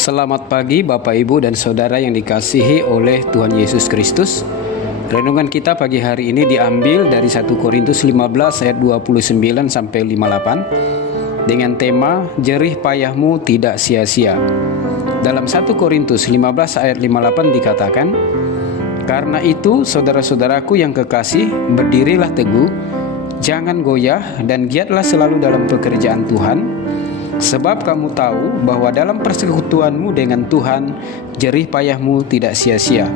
Selamat pagi Bapak Ibu dan Saudara yang dikasihi oleh Tuhan Yesus Kristus. Renungan kita pagi hari ini diambil dari 1 Korintus 15 ayat 29 sampai 58 dengan tema jerih payahmu tidak sia-sia. Dalam 1 Korintus 15 ayat 58 dikatakan, "Karena itu saudara-saudaraku yang kekasih, berdirilah teguh, jangan goyah dan giatlah selalu dalam pekerjaan Tuhan. Sebab kamu tahu bahwa dalam persekutuanmu dengan Tuhan, jerih payahmu tidak sia-sia."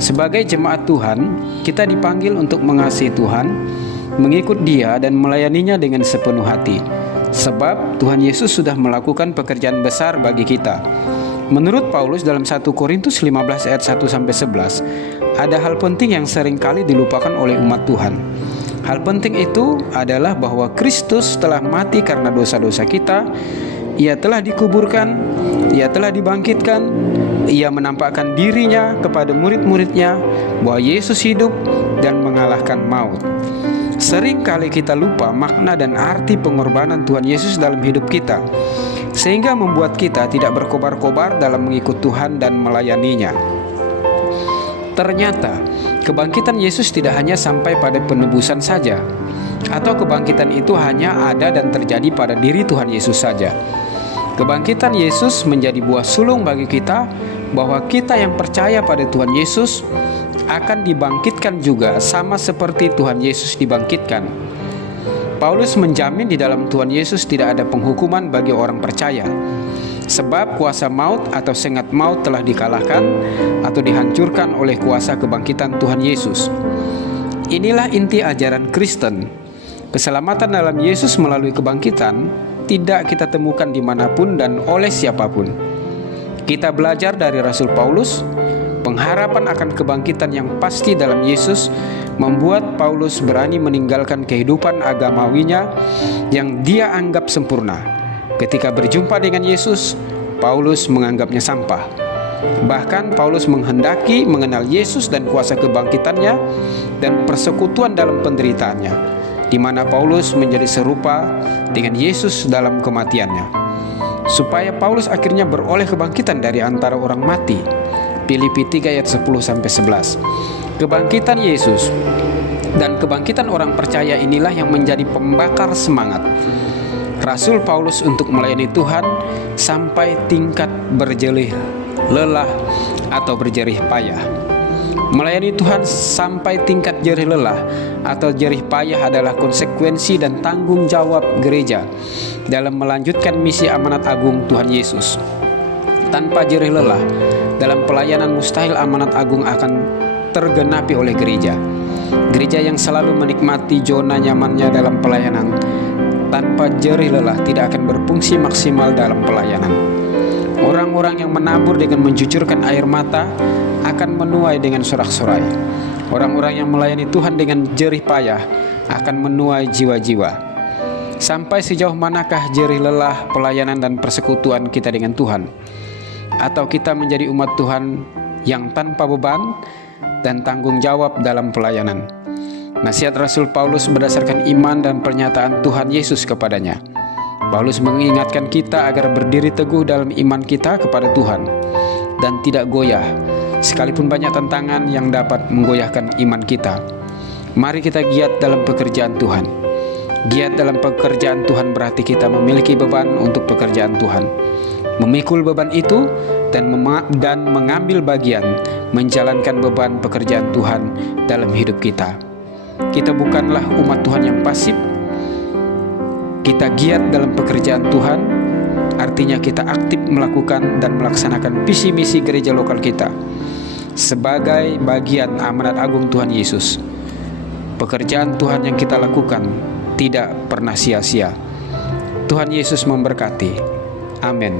Sebagai jemaat Tuhan, kita dipanggil untuk mengasihi Tuhan, mengikut Dia dan melayaninya dengan sepenuh hati. Sebab Tuhan Yesus sudah melakukan pekerjaan besar bagi kita. Menurut Paulus dalam 1 Korintus 15 ayat 1-11, ada hal penting yang seringkali dilupakan oleh umat Tuhan. Hal penting itu adalah bahwa Kristus telah mati karena dosa-dosa kita. Ia telah dikuburkan, Ia telah dibangkitkan, Ia menampakkan dirinya kepada murid-muridnya bahwa Yesus hidup dan mengalahkan maut. Sering kali kita lupa makna dan arti pengorbanan Tuhan Yesus dalam hidup kita, sehingga membuat kita tidak berkobar-kobar dalam mengikut Tuhan dan melayaninya. Ternyata kebangkitan Yesus tidak hanya sampai pada penebusan saja, atau kebangkitan itu hanya ada dan terjadi pada diri Tuhan Yesus saja. Kebangkitan Yesus menjadi buah sulung bagi kita, bahwa kita yang percaya pada Tuhan Yesus akan dibangkitkan juga sama seperti Tuhan Yesus dibangkitkan. Paulus menjamin di dalam Tuhan Yesus tidak ada penghukuman bagi orang percaya, sebab kuasa maut atau sengat maut telah dikalahkan atau dihancurkan oleh kuasa kebangkitan Tuhan Yesus. Inilah inti ajaran Kristen. Keselamatan dalam Yesus melalui kebangkitan tidak kita temukan dimanapun dan oleh siapapun. Kita belajar dari Rasul Paulus, pengharapan akan kebangkitan yang pasti dalam Yesus membuat Paulus berani meninggalkan kehidupan agamawinya yang dia anggap sempurna. Ketika berjumpa dengan Yesus, Paulus menganggapnya sampah. Bahkan Paulus menghendaki mengenal Yesus dan kuasa kebangkitannya dan persekutuan dalam penderitaannya, di mana Paulus menjadi serupa dengan Yesus dalam kematiannya, supaya Paulus akhirnya beroleh kebangkitan dari antara orang mati. Filipi 3 ayat 10-11. Kebangkitan Yesus dan kebangkitan orang percaya inilah yang menjadi pembakar semangat Rasul Paulus untuk melayani Tuhan sampai tingkat berjelih lelah atau berjerih payah. Melayani Tuhan sampai tingkat jerih lelah atau jerih payah adalah konsekuensi dan tanggung jawab gereja dalam melanjutkan misi amanat agung Tuhan Yesus. Tanpa jerih lelah dalam pelayanan, mustahil amanat agung akan tergenapi oleh gereja. Gereja yang selalu menikmati zona nyamannya dalam pelayanan tanpa jerih lelah tidak akan berfungsi maksimal dalam pelayanan. Orang-orang yang menabur dengan mencucurkan air mata akan menuai dengan sorak-sorai. Orang-orang yang melayani Tuhan dengan jerih payah akan menuai jiwa-jiwa. Sampai sejauh manakah jerih lelah pelayanan dan persekutuan kita dengan Tuhan? Atau kita menjadi umat Tuhan yang tanpa beban dan tanggung jawab dalam pelayanan? Nasihat Rasul Paulus berdasarkan iman dan pernyataan Tuhan Yesus kepadanya. Paulus mengingatkan kita agar berdiri teguh dalam iman kita kepada Tuhan dan tidak goyah, sekalipun banyak tantangan yang dapat menggoyahkan iman kita. Mari kita giat dalam pekerjaan Tuhan. Giat dalam pekerjaan Tuhan berarti kita memiliki beban untuk pekerjaan Tuhan, memikul beban itu dan mengambil bagian menjalankan beban pekerjaan Tuhan dalam hidup kita. Kita bukanlah umat Tuhan yang pasif. Kita giat dalam pekerjaan Tuhan, artinya kita aktif melakukan dan melaksanakan visi misi gereja lokal kita sebagai bagian amanat agung Tuhan Yesus. Pekerjaan Tuhan yang kita lakukan tidak pernah sia-sia. Tuhan Yesus memberkati. Amin.